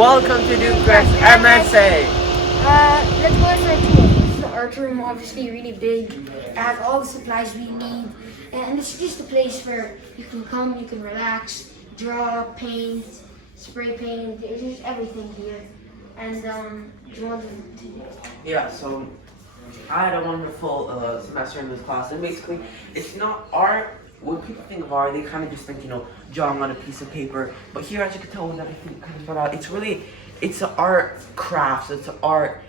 Welcome to Dunecrest MSA. Let's go for a tour. This is the art room, obviously really big. It has all the supplies we need. And it's just a place where you can come, you can relax, draw, paint, spray paint. There's just everything here. And do you want to do? Yeah, so I had a wonderful semester in this class, and basically it's not art. When people think of art, they kind of just think, drawing on a piece of paper. But here, as you can tell with everything kind of spread out, it's an art craft, it's an art,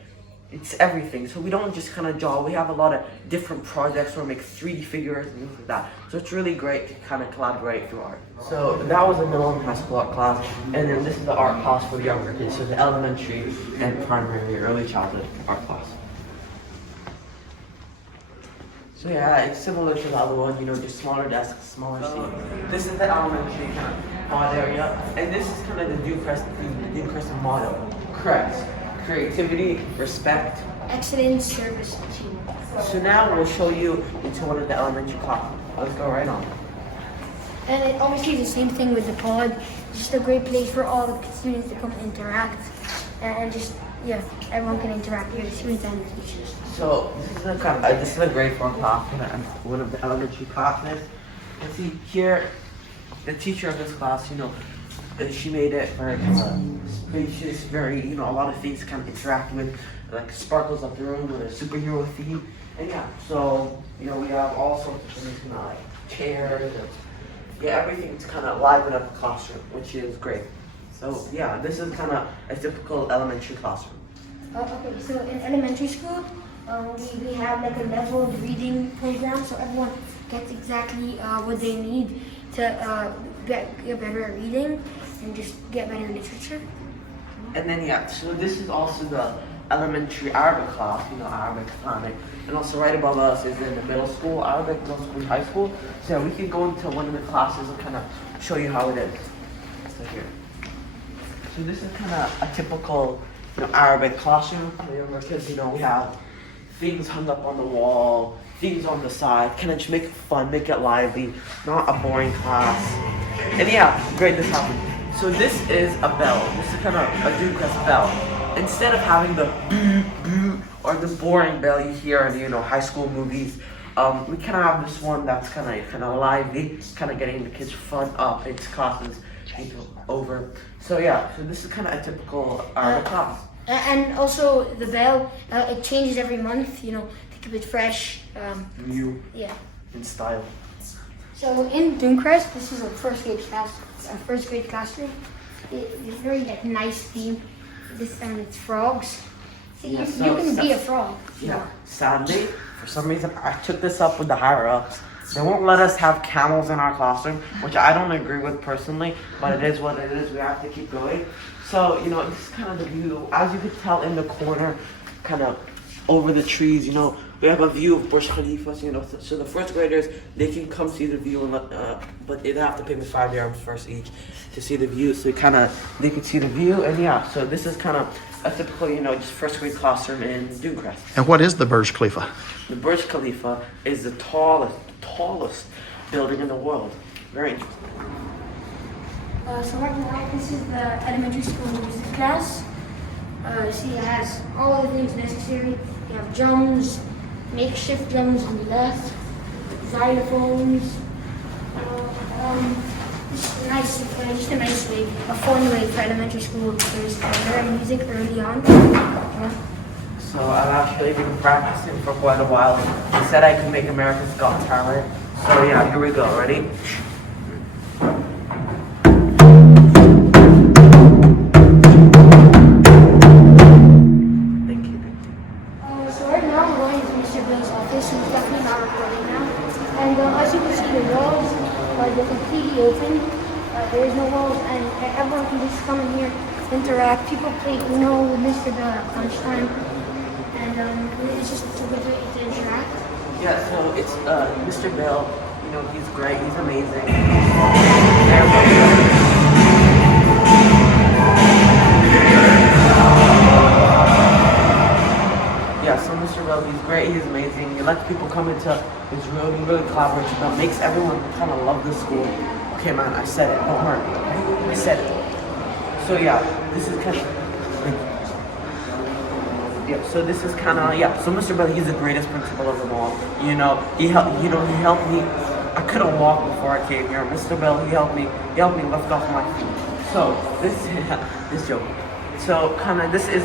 it's everything. So we don't just kind of draw, we have a lot of different projects where we make 3D figures and things like that. So it's really great to kind of collaborate through art. So that was the middle and high school art class, and then this is the art class for the younger kids, so the elementary and primary, early childhood art class. So yeah, it's similar to the other one, just smaller desks, smaller seats. This is the elementary kind of pod area, and this is kind of the Dunecrest motto. Correct. Creativity, respect, Excellence, service, achievement. So now we'll show you into one of the elementary classes. Let's go right on. And it obviously is the same thing with the pod. It's just a great place for all the students to come interact and just, everyone can interact here, the students and the teachers. So this is a grade 4 class and one of the elementary classes. And see here, the teacher of this class, she made it very spacious, very, a lot of things to kind of interact with, like sparkles up the room with a superhero theme. And so, we have all sorts of things, like chairs, and everything to kind of liven up the classroom, which is great. So this is kind of a typical elementary classroom. Okay, so in elementary school, we have like a leveled reading program, so everyone gets exactly what they need to get better at reading and just get better in literature. And then so this is also the elementary Arabic class, Arabic, Islamic, and also right above us is in the middle school, Arabic, middle school, and high school. So we can go into one of the classes and kind of show you how it is. So here. So this is kind of a typical Arabic classroom for younger kids. We have things hung up on the wall, things on the side, kind of just make it fun, make it lively, not a boring class. And great, this happened. So this is a bell. This is kind of a Dunecrest bell. Instead of having the boo boo or the boring bell you hear in high school movies, we kind of have this one that's kind of lively, kind of getting the kids fun up into classes over. So so this is kind of a typical Arabic class. And also the bell, it changes every month, to keep it fresh. New. Yeah. In style. So in Dunecrest, this is a first grade classroom. It's very nice theme. This and it's frogs. See, you can be a frog. Sadly, for some reason, I took this up with the higher ups. They won't let us have camels in our classroom, which I don't agree with personally, but it is what it is. We have to keep going. So, this is kind of the view. As you can tell in the corner, kind of over the trees, we have a view of Burj Khalifa, so the first graders, they can come see the view, but they have to pay me 5 dirhams first each to see the view, so they can see the view, and so this is kind of a typical, just first grade classroom in Dunecrest. And what is the Burj Khalifa? The Burj Khalifa is the tallest building in the world. Very interesting. So right now, this is the elementary school music class. See, it has all the things necessary. You have drums, makeshift drums on the left, xylophones. Just a nice way, a fun way for elementary school because they learn music early on. So I've actually been practicing for quite a while. I said I could make America's Got Talent. So here we go. Ready? Thank you. So right now we're going to Mr. Bill's office. He's definitely not recording now. And as you can see, the walls they're completely open. There is no walls, and everyone can just come in here, interact. People play Uno with Mr. Bill at lunchtime, and it's just a good way to interact. So it's Mr. Bill. He's great. He's amazing. So Mr. Bill, he's great. He's amazing. He lets people come into his room. He really collaborates with them. Makes everyone kind of love the school. Okay, man, I said it. Don't hurt me. I said it. So this is kind of, yeah, so this is kind of, yeah, so Mr. Bell, he's the greatest principal of them all. You know, he helped me. I couldn't walk before I came here. Mr. Bell, he helped me lift off my feet. So this joke. So kind of, this is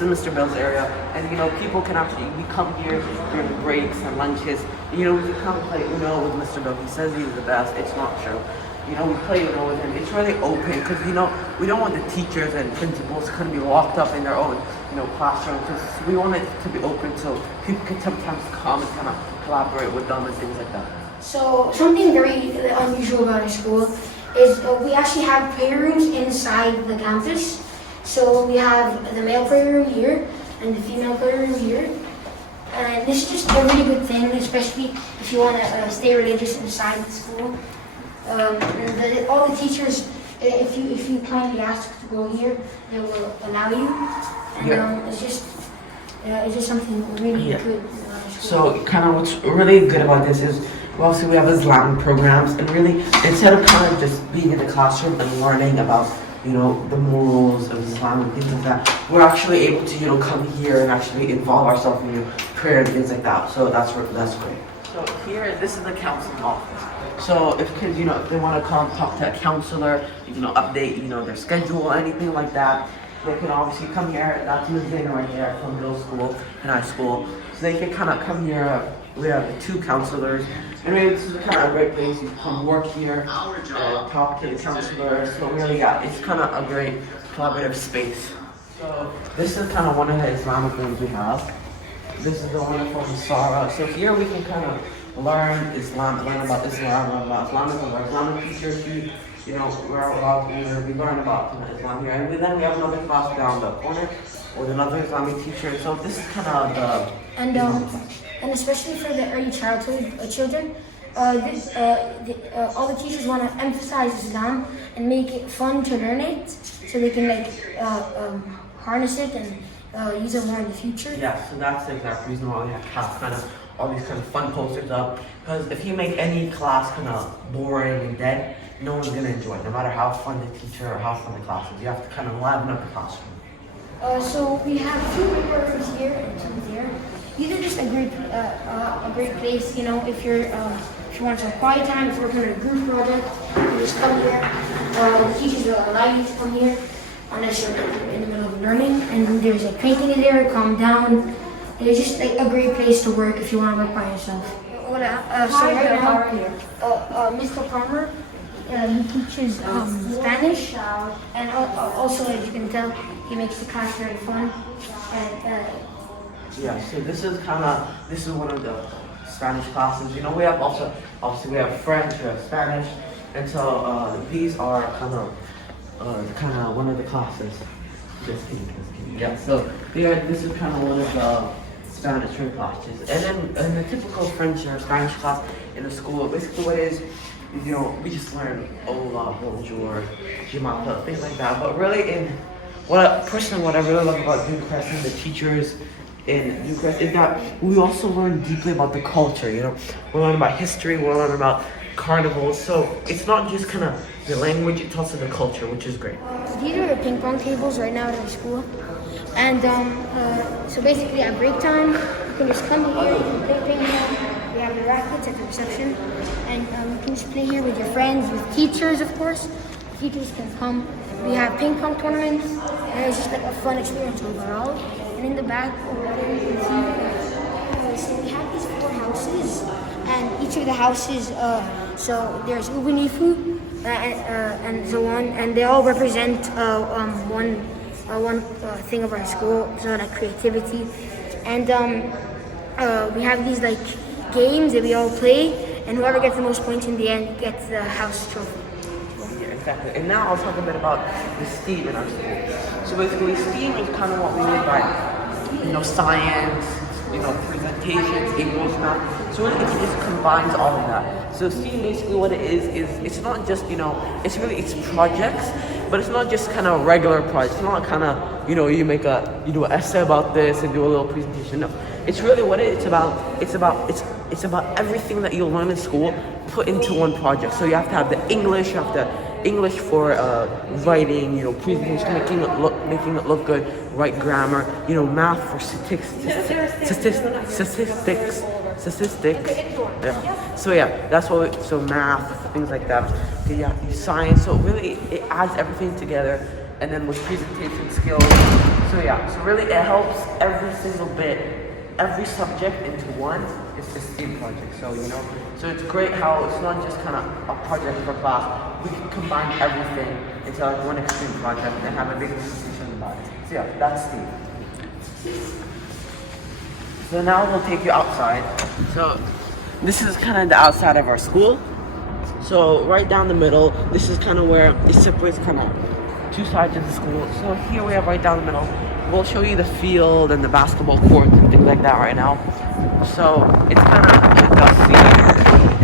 Mr. Bell's area, and you know, people can actually, we come here during breaks and lunches. You know, we can come play Uno with Mr. Bell. He says he's the best. It's not true. You know, we play Uno with him. It's really open because, you know, we don't want the teachers and principals to kind of be locked up in their own, you know, classroom. Because we want it to be open so people can sometimes come and kind of collaborate with them and things like that. So something very unusual about our school is we actually have prayer rooms inside the campus. So we have the male prayer room here and the female prayer room here. And this is just a really good thing, especially if you want to stay religious inside the school. All the teachers, if you kindly ask to go here, they will allow you. And it's just something really good about our school. So kind of what's really good about this is, well, see, we have Islamic programs, and really, instead of kind of just being in the classroom and learning about, you know, the morals of Islam and things like that, we're actually able to, you know, come here and actually involve ourselves in, you know, prayer and things like that. So that's great. So here, this is the counseling office. So if kids, you know, if they want to come talk to a counselor, you know, update, you know, their schedule or anything like that, they can obviously come here. That's Ms. Dana right here from middle school and high school. So they can kind of come here. We have the 2 counselors. And really, this is kind of a great place. You can come work here, talk to the counselor. So really, yeah, it's kind of a great collaborative space. So this is kind of one of the Islamic rooms we have. This is the wonderful Masara. So here we can kind of learn Islam, learn about Islamism, our Islamic teachers. You know, we learn about, you know, Islam here. And then we have another class down the corner with another Islamic teacher. So this is kind of the... And especially for the early childhood children, all the teachers want to emphasize Islam and make it fun to learn it, so they can harness it and use it more in the future. Yeah, so that's the exact reason why we have kind of all these kind of fun posters up. Because if you make any class kind of boring and dead, no one's gonna enjoy it, no matter how fun the teacher or how fun the class is. You have to kind of liven up the classroom. So we have 2 rooms here and 2 there. These are just a great place, you know, if you want some quiet time, if you're working on a group project, you just come here. The teachers will allow you to come here unless you're in the middle of learning. And there's a painting in there, calm down. It's just like a great place to work if you want to work by yourself. So right now, Mr. Palmer, he teaches Spanish, and also, as you can tell, he makes the class very fun. Yeah, so this is one of the Spanish classes. You know, we have obviously we have French, we have Spanish, and so these are kind of one of the classes. Just kidding. Yeah, so this is kind of one of the Spanish classes. And then in the typical French or Spanish class in the school, basically what it is, you know, we just learn hola, bonjour, je m'appelle, things like that. But really, what I really love about Dunecrest and the teachers in Dunecrest is that we also learn deeply about the culture. You know, we learn about history, we learn about carnivals. So it's not just kind of the language; it's also the culture, which is great. These are the ping pong tables right now at our school, and so basically at break time, you can just come here, you can play ping pong. We have the rackets at the reception, and you can just play here with your friends, with teachers, of course. Teachers can come. We have ping pong tournaments, and it's just like a fun experience overall. And in the back over there, you can see, so we have these 4 houses, and each of the houses, so there's Ubunifu and so on, and they all represent one thing of our school, so like creativity. And we have these like games that we all play, and whoever gets the most points in the end gets the house trophy. Exactly. And now I'll talk a bit about the STEAM in our school. So basically, STEAM is kind of what we mean by, you know, science, you know, presentations, English, math. So really, it just combines all of that. So STEAM, basically, what it is it's not just, you know, it's projects, but it's not just kind of regular projects. It's not kind of, you know, you do an essay about this and do a little presentation. No, it's really what it's about. It's about everything that you'll learn in school put into one project. So you have to have the English, you have to English for writing, presentation, making it look good, right grammar, math for statistics. Yeah. So yeah, that's what. So math, things like that. Okay, yeah, science. So really, it adds everything together, and then with presentation skills. So yeah, so really, it helps every single bit, every subject into one. It's a STEAM project. So so it's great how it's not just kind of a project for class. We can combine everything into like one extreme project and have a big presentation about it. So yeah, that's STEAM. So now we'll take you outside. So this is kind of the outside of our school. So right down the middle, this is kind of where it separates kind of two sides of the school. So here we have right down the middle. We'll show you the field and the basketball courts and things like that right now. So it's kind of dusty.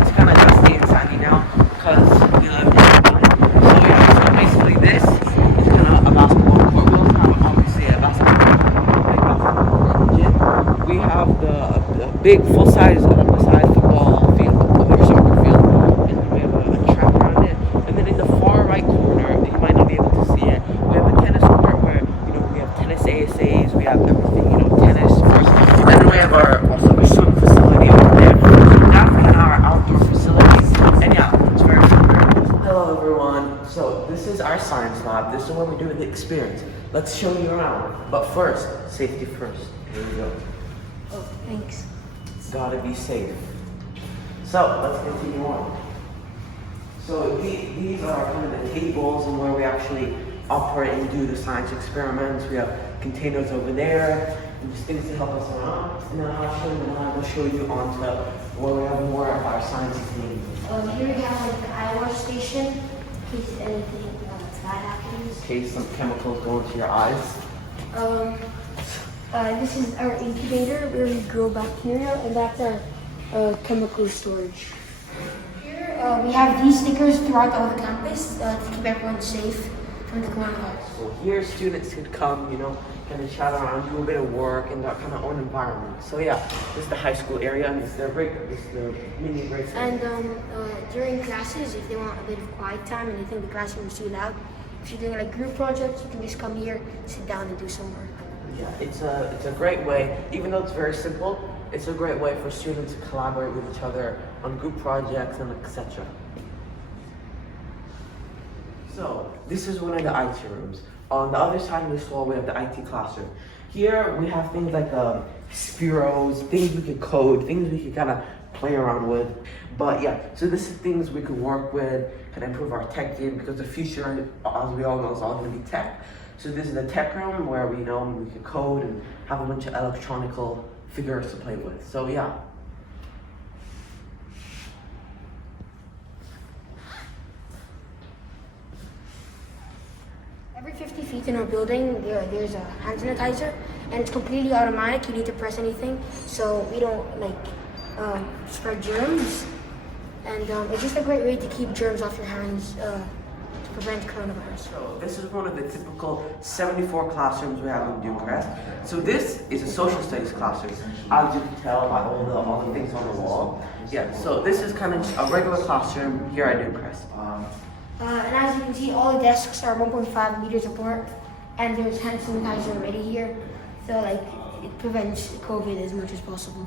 It's kind of dusty and sandy now because we live in Dublin. So yeah, so basically this is kind of a basketball court. We also have obviously a big basketball court gym. We have the big full-size football field, or soccer field, and then we have a track around it. And then in the far right corner, you might not be able to see it, we have a tennis court where we have tennis ASAs, we have everything, tennis first. And then we have our swim facility over there. So that's kind of our outdoor facilities. And yeah, it's very simple. Hello everyone. So this is our science lab. This is where we do the experience. Let's show you around. But first, safety first. Here we go. Oh, thanks. Gotta be safe. So let's continue on. So these are kind of the tables and where we actually operate and do the science experiments. We have containers over there and just things to help us around. And then I will show you onto where we have more of our science things. Here we have like the eye wash station, in case anything bad happens. In case some chemicals go into your eyes. This is our incubator where we grow bacteria, and that's our chemical storage. Here we have these stickers throughout all the campus to keep everyone safe from the coronavirus. So here students could come, kind of chat around, do a bit of work in that kind of own environment. So yeah, this is the high school area, and this is their break, this is their mini break. And during classes, if they want a bit of quiet time and they think the classroom is too loud, if you're doing like group projects, you can just come here, sit down and do some work. Yeah, it's a great way, even though it's very simple, it's a great way for students to collaborate with each other on group projects and etc. So, this is one of the IT rooms. On the other side of this wall, we have the IT classroom. Here, we have things like Spiros, things we could code, things we could kind of play around with. But yeah, so this is things we could work with, can improve our tech game, because the future, as we all know, is all going to be tech. So this is the tech room where we could code and have a bunch of electronical figures to play with. So yeah. Every 50 feet in our building, there's a hand sanitizer, and it's completely automatic. You need to press anything, so we don't spread germs. And it's just a great way to keep germs off your hands to prevent coronavirus. So this is one of the typical 74 classrooms we have in Dunecrest. So this is a social studies classroom, as you can tell by all the things on the wall. Yeah, so this is kind of a regular classroom here at Dunecrest. And as you can see, all the desks are 1.5 meters apart, and there's hand sanitizer already here, so it prevents COVID as much as possible.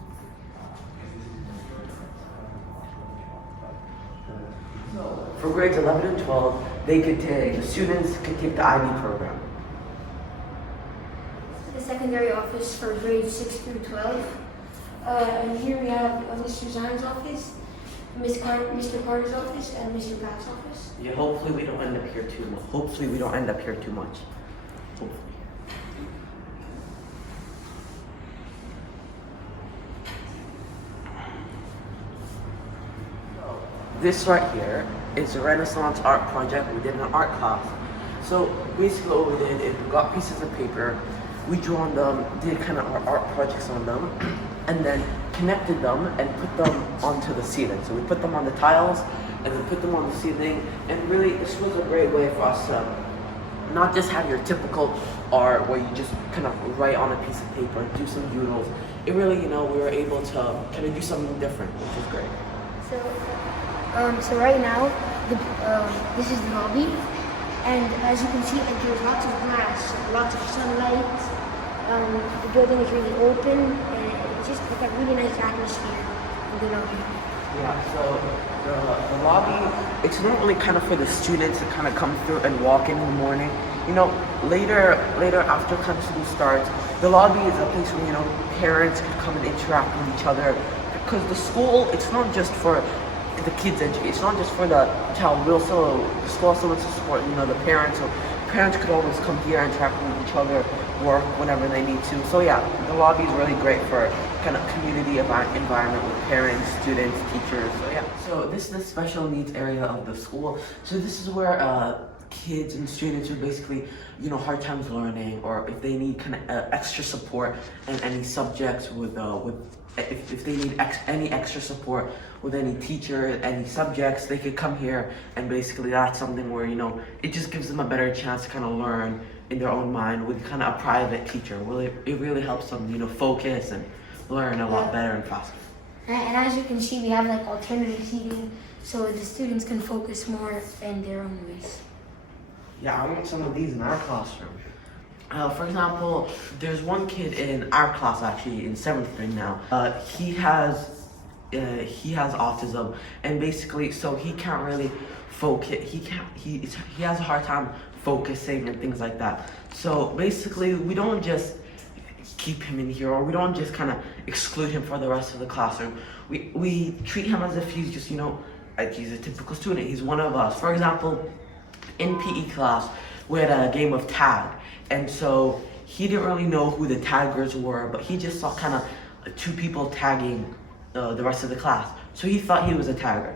For grades 11 and 12, the students could take the IB program. The secondary office for grades 6 through 12. And here we have Mr. Zahn's office, Mr. Carter's office, and Mr. Pack's office. Yeah, hopefully we don't end up here too much. Hopefully. This right here is a Renaissance art project we did in an art class. So basically what we did is we got pieces of paper, we drew on them, did kind of our art projects on them, and then connected them and put them onto the ceiling. So we put them on the tiles and then put them on the ceiling, and really this was a great way for us to not just have your typical art where you just kind of write on a piece of paper and do some doodles. It really, we were able to kind of do something different, which is great. So, so right now, this is the lobby, and as you can see, there's lots of grass, lots of sunlight. The building is really open, and it's just like a really nice atmosphere in the lobby. Yeah, so the lobby, it's not only kind of for the students to kind of come through and walk in the morning. You know, later after kind of school starts, the lobby is a place where, you know, parents can come and interact with each other. Because the school, it's not just for the kids' education, it's not just for the child. The school also wants to support, you know, the parents. So parents could always come here and interact with each other, work whenever they need to. So yeah, the lobby is really great for kind of community environment with parents, students, teachers. So yeah. So this is the special needs area of the school. So this is where kids and students who basically, you know, hard times learning, or if they need kind of extra support in any subjects if they need any extra support with any teacher, any subjects, they could come here, and basically that's something where, you know, it just gives them a better chance to kind of learn in their own mind with kind of a private teacher. It really helps them, you know, focus and learn a lot better and faster. And as you can see, we have like alternative seating, so the students can focus more in their own ways. Yeah, I want some of these in our classroom. For example, there's one kid in our class, actually in 7th grade now. He has autism, and basically, so he can't really focus. He has a hard time focusing and things like that. So basically, we don't just keep him in here, or we don't just kind of exclude him for the rest of the classroom. We treat him as if he's just, you know, like he's a typical student. He's one of us. For example, in PE class, we had a game of tag, and so he didn't really know who the taggers were, but he just saw kind of 2 people tagging the rest of the class. So he thought he was a tagger,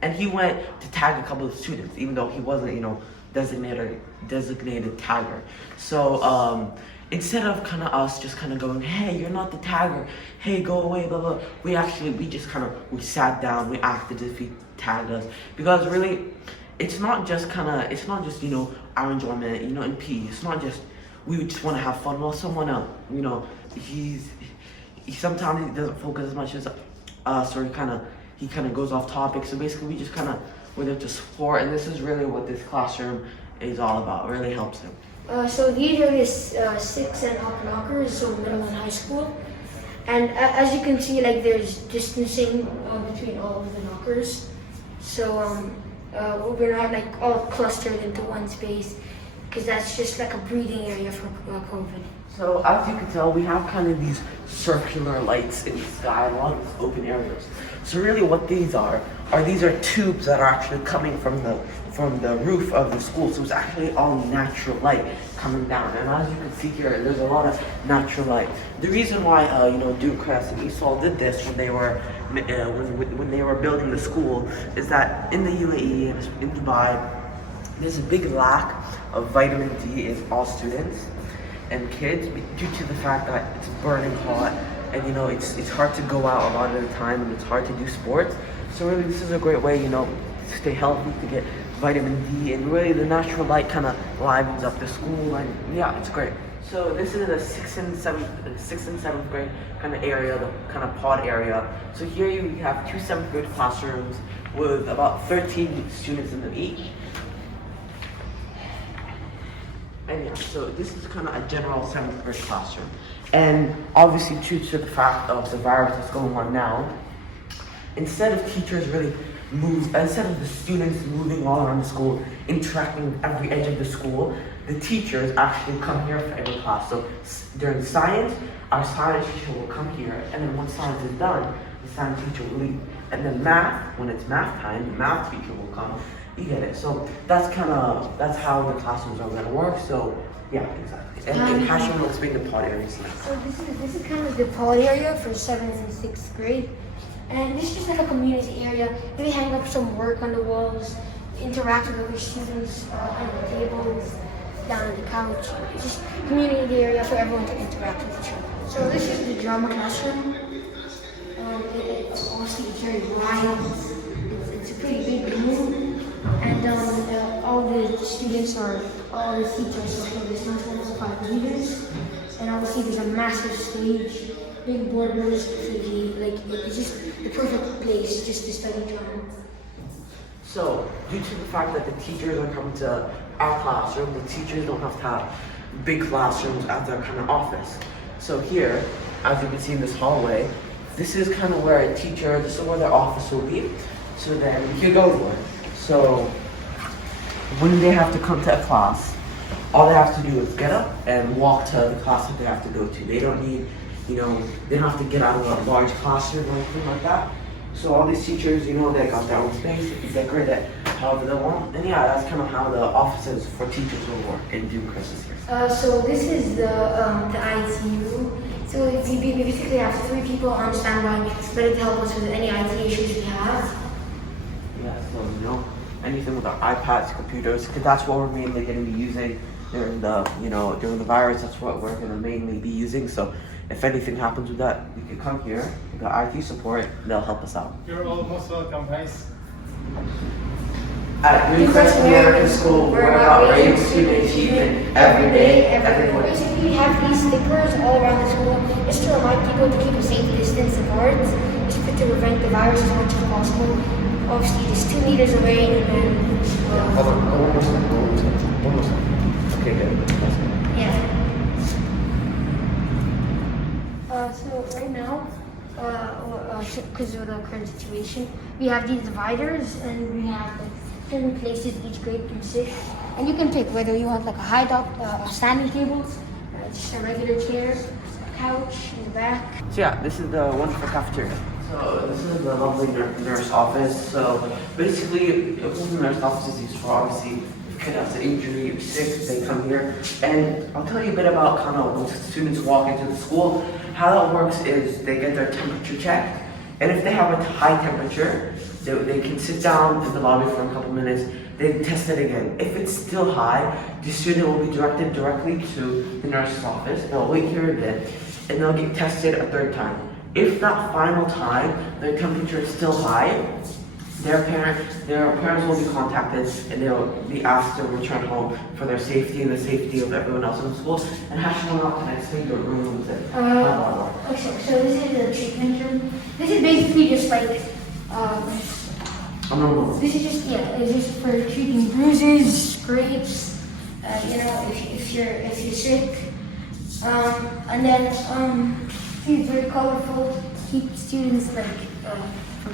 and he went to tag a couple of students, even though he wasn't, you know, designated tagger. So instead of kind of us just kind of going, hey, you're not the tagger, hey, go away, blah blah, we sat down, we acted as if he tagged us, because really, it's not just, you know, our enjoyment, you know, in PE. It's not just, we just want to have fun. Well, someone else, you know, sometimes he doesn't focus as much as us, or he kind of goes off topic. So basically, we just we're there to support, and this is really what this classroom is all about. It really helps them. So these are the 6 and up lockers, so middle and high school. And as you can see, like there's distancing between all of the lockers. So we're not like all clustered into one space, because that's just like a breathing area for COVID. So as you can tell, we have kind of these circular lights in the sky, a lot of these open areas. So really what these are tubes that are actually coming from the roof of the school. So it's actually all natural light coming down. And as you can see here, there's a lot of natural light. The reason why you know, Dunecrest and ESOL did this when they were building the school is that in the UAE and in Dubai, there's a big lack of vitamin D in all students and kids due to the fact that it's burning hot, and you know, it's hard to go out a lot of the time, and it's hard to do sports. So really this is a great way, you know, to stay healthy, to get vitamin D, and really the natural light kind of livens up the school, and yeah, it's great. So this is the 6th and 7th grade kind of area, the kind of pod area. So here you have 2 7th grade classrooms with about 13 students in them each. And yeah, so this is kind of a general 7th grade classroom. And obviously, due to the fact of the virus that's going on now, instead of the students moving all around the school, interacting with every edge of the school, the teachers actually come here for every class. So during science, our science teacher will come here, and then once science is done, the science teacher will leave. And then math, when it's math time, the math teacher will come. You get it. So that's how the classrooms are gonna work. So yeah, exactly. And Hashim will explain the pod areas now. So this is kind of the pod area for 7th and 6th grade. And this is just like a community area. We hang up some work on the walls, interact with other students on the tables, down on the couch. It's just a community area for everyone to interact with each other. So this is the drama classroom. It's obviously very wide. It's a pretty big room. And all the students are all the teachers, so there's not 5 leaders. And obviously there's a massive stage big boardrooms for it's just the perfect place just to study time. So, due to the fact that the teachers are coming to our classroom, the teachers don't have to have big classrooms at their kind of office. So here, as you can see in this hallway, this is kind of where this is where their office will be. So then we can go to it. So when they have to come to a class, all they have to do is get up and walk to the class that they have to go to. They don't need, they don't have to get out of a large classroom or anything like that. So all these teachers, they got their own space, they can decorate it however they want. And yeah, that's kind of how the offices for teachers will work in Dunecrest this year. So this is the IT room. So we basically have 3 people on standby ready to help us with any IT issues we have. Yeah, so anything with our iPads, computers, because that's what we're mainly going to be using during the virus. That's what we're going to mainly be using. So if anything happens with that, we can come here. We got IT support. They'll help us out. You're almost welcome, guys. At Dunecrest American School, we're about raising student achievement every day, everywhere. Basically, we have these stickers all around the school just to remind people to keep a safe distance apart, just to prevent the virus as much as possible. Obviously, just 2 meters away, and then. Almost. Okay, good. Yeah. So right now, because of the current situation, we have these dividers, and we have certain places each grade can sit. And you can pick whether you want a hideout, a standing table, just a regular chair, a couch in the back. So yeah, this is the one for cafeteria. So this is the lovely nurse office. So basically, what the nurse office is used for, obviously, if a kid has an injury or sick, they come here. And I'll tell you a bit about kind of when students walk into the school. How that works is they get their temperature checked. And if they have a high temperature, they can sit down in the lobby for a couple minutes. They test it again. If it's still high, the student will be directed directly to the nurse's office. They'll wait here a bit, and they'll get tested a 3rd time. If that final time their temperature is still high, their parents will be contacted, and they'll be asked to return home for their safety and the safety of everyone else in the school. And Hashimoto, can I explain your rooms? Okay, so this is the treatment room. This is basically just this is just it's just for treating bruises, scrapes, if you're sick, and then it's very colorful to keep students from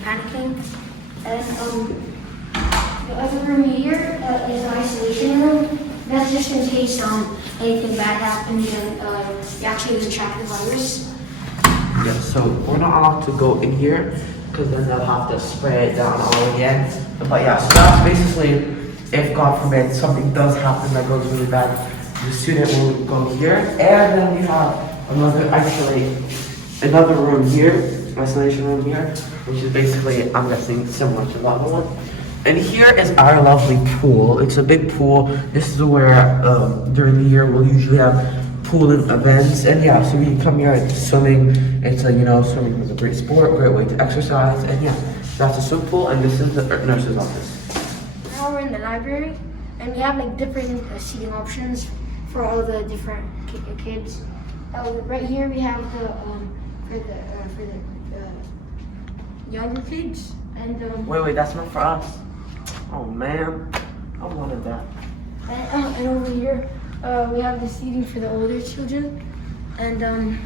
panicking. And the other room here is the isolation room. That's just in case anything bad happens and you actually lose track of the virus. Yeah, so we're not allowed to go in here because then they'll have to spray it down all again. But yeah, so that's basically, if God forbid something does happen that goes really bad, the student will go here. And then we have another room here, isolation room here, which is basically, I'm guessing, similar to the other one. And here is our lovely pool. It's a big pool. This is where during the year we'll usually have pool events. And yeah, so we can come here and swimming. It's swimming is a great sport, great way to exercise. And yeah, that's a swim pool, and this is the nurse's office. Now we're in the library, and we have different seating options for all the different kids. Right here we have for the younger kids, and Wait, that's not for us. Oh man, I wanted that. and over here we have the seating for the older children, and then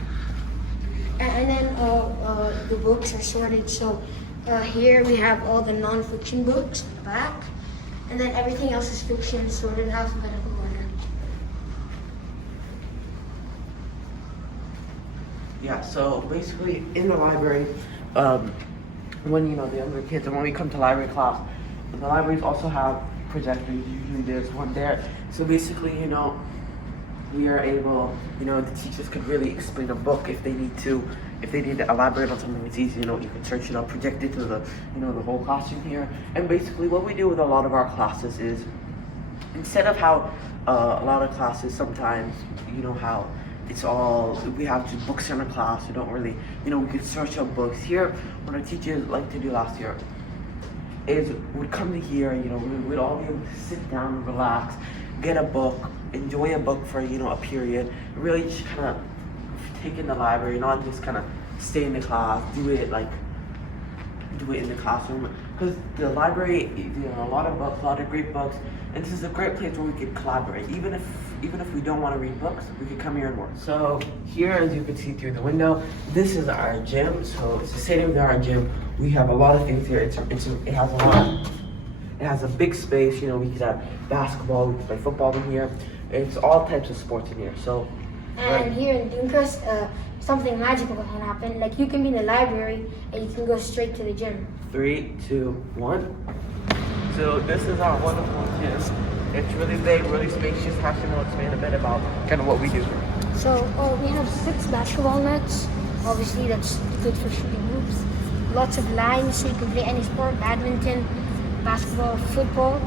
the books are sorted. So here we have all the non-fiction books in the back, and then everything else is fiction, sorted in alphabetical order. Yeah, so basically in the library, when the younger kids, and when we come to library class, the libraries also have projectors. Usually there's one there. So basically, we are able, the teachers could really explain a book if they need to. If they need to elaborate on something, it's easy. You can search it up, project it to the whole classroom here. And basically, what we do with a lot of our classes is, instead of how a lot of classes sometimes, how it's all, we have just books in our class, we don't really, we could search up books. Here, what our teachers like to do last year is we'd come to here, we'd all be able to sit down and relax, get a book, enjoy a book for, a period, really just kind of partake in the library, not just kind of stay in the class, do it in the classroom. Because the library, a lot of books, a lot of great books, and this is a great place where we could collaborate. Even if we don't want to read books, we could come here and work. So here, as you can see through the window, this is our gym. So it's the state-of-the-art gym. We have a lot of things here. It has a lot. It has a big space. We could have basketball, we could play football in here. It's all types of sports in here. So. And here in Dunecrest, something magical can happen. Like you can be in the library and you can go straight to the gym. 3, 2, 1. So this is our wonderful gym. It's really big, really spacious. Hashem will explain a bit about kind of what we do. So we have 6 basketball nets. Obviously that's good for shooting hoops. Lots of lines so you can play any sport, badminton, basketball, football.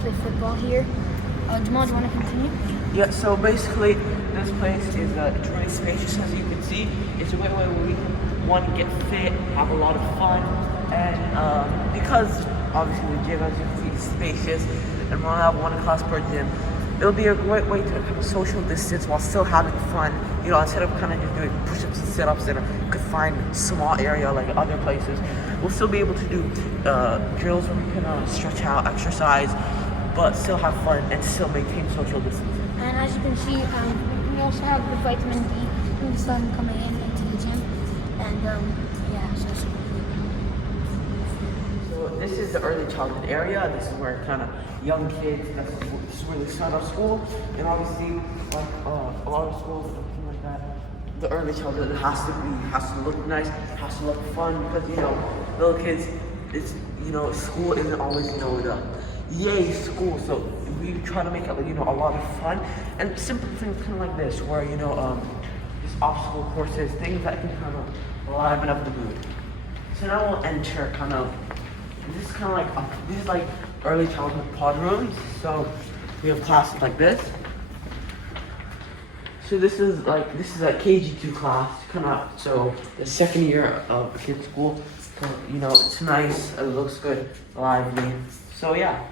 Play football here. Jamal, do you want to continue? Yeah, so basically this place is it's really spacious, as you can see. It's a way where we want to get fit, have a lot of fun, and because obviously the gym, as you can see, is spacious, and we'll have 1 class per gym. It'll be a great way to social distance while still having fun. Instead of kind of just doing push-ups and sit-ups in a confined small area like other places, we'll still be able to do drills where we can stretch out, exercise, but still have fun and still maintain social distance. And as you can see, we also have the vitamin D from the sun coming into the gym. And yeah, so this is the early childhood area. This is where kind of young kids, this is where they start off school. And obviously, like a lot of schools and everything like that, the early childhood has to look nice, has to look fun, because little kids, it's school isn't always the yay school. So we try to make it a lot of fun and simple things kind of like this, where just off-school courses, things that can kind of liven up the mood. So now we'll enter this is like early childhood pod rooms. So we have classes like this. So this is a KG2 class, so the second year of a kid's school. So, it's nice, it looks good, lively. So yeah.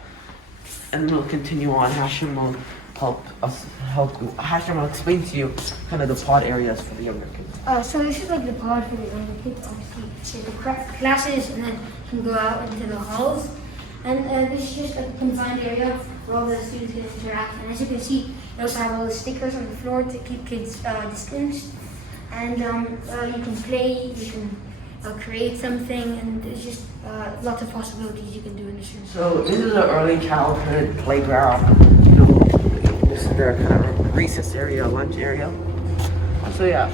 And then we'll continue on. Hashem will Hashem will explain to you kind of the pod areas for the younger kids. So this is like the pod for the younger kids. Obviously, so the classes, and then you can go out into the halls. And this is just like a confined area where all the students can interact. And as you can see, they also have all the stickers on the floor to keep kids distanced. And you can play, you can create something, and there's just lots of possibilities you can do in this room. So this is an early childhood playground. This is their kind of recess area, lunch area. So yeah,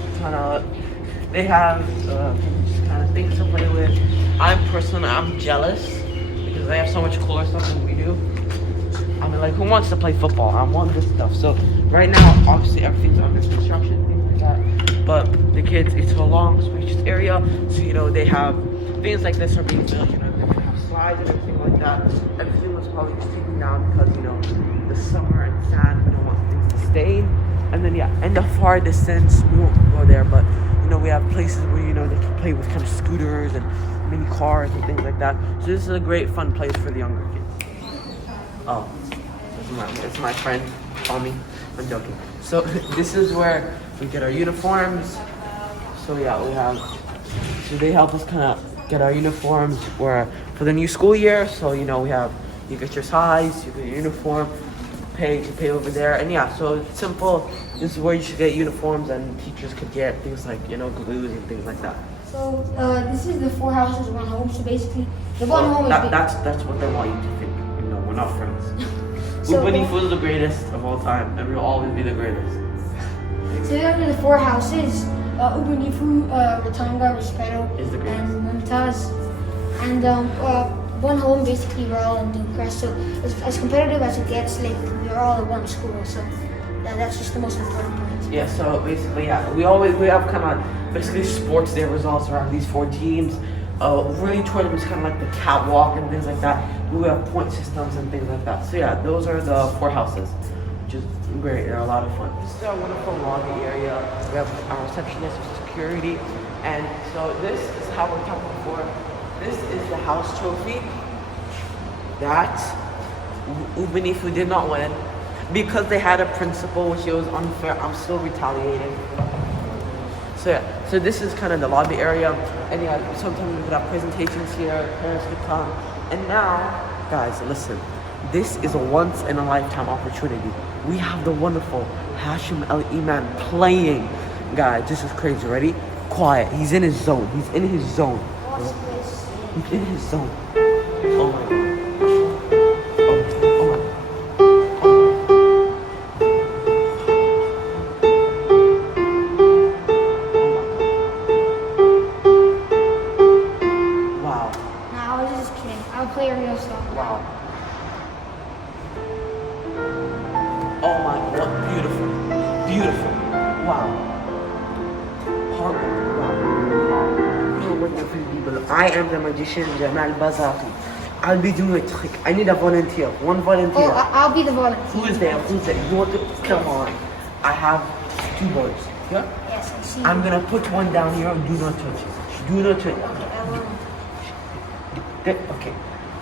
they have just kind of things to play with. I'm jealous because they have so much cooler stuff than we do. I mean, like, who wants to play football? I want this stuff. So right now, obviously everything's under construction, things like that. But the kids, it's a long, spacious area, so they have things like this are being built. They can have slides and everything like that. Everything was probably just taken down because the summer and sand, we don't want things to stain. And then in the far distance, we won't go there, but we have places where they can play with kind of scooters and mini cars and things like that. So this is a great fun place for the younger kids. Oh, it's my friend Tommy. I'm joking. So this is where we get our uniforms. So so they help us kind of get our uniforms for the new school year. So you get your size, you get your uniform, pay over there, and so it's simple. This is where you should get uniforms, and teachers could get things like glues and things like that. So this is the 4 houses, 1 home. So basically, the 1 home is that's what they want you to think. We're not friends. So Ubuntu is the greatest of all time, and we'll always be the greatest. So after the 4 houses, Ubuntu, Ratanga, Respeto, and Mumtaz. And 1 home, basically we're all in Dunecrest. So as competitive as it gets, like we're all at 1 school. So that's just the most important point. Yeah, so basically, we have kind of basically sports day results around these 4 teams. Really tournaments kind of like the catwalk and things like that. We have point systems and things like that. So those are the 4 houses, which is great. They're a lot of fun. This is our wonderful lobby area. We have our receptionist with security. And so this is how we're talking before. This is the house trophy that Ubunifu did not win because they had a principal, which was unfair. I'm still retaliating. So yeah, so this is kind of the lobby area, and yeah, sometimes we could have presentations here, parents could come, and now, guys, listen, this is a once in a lifetime opportunity. We have the wonderful Hashim El Iman playing. Guys, this is crazy. Ready? Quiet. He's in his zone. He's in his zone. He's in his zone. Oh my god. Play a real song. Wow. Oh my, what beautiful. Beautiful. Wow. Horrible. Wow. You're wonderful people. I am the magician Jamal Bazaki. I'll be doing a trick. I need a volunteer. One volunteer. Oh, I'll be the volunteer. Who is there? Who's there? You want to come on. I have 2 balls. Yeah? Yes, I see. I'm gonna put one down here and do not touch it. Do not touch it. Okay.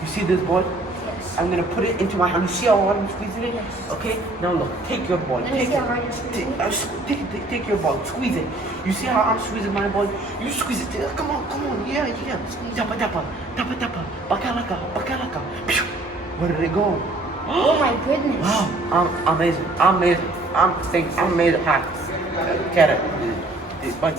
You see this ball? Yes. I'm gonna put it into my hand. You see how hard I'm squeezing it? Yes. Okay? Now look, take your ball. Let me see how hard you're squeezing it. Take your ball, squeeze it. You see how I'm squeezing my ball? You squeeze it. Come on, yeah. Tapa, bakalaka. Pew! Where did it go? Oh my goodness. Wow, amazing. I'm amazing. Get it. Bye.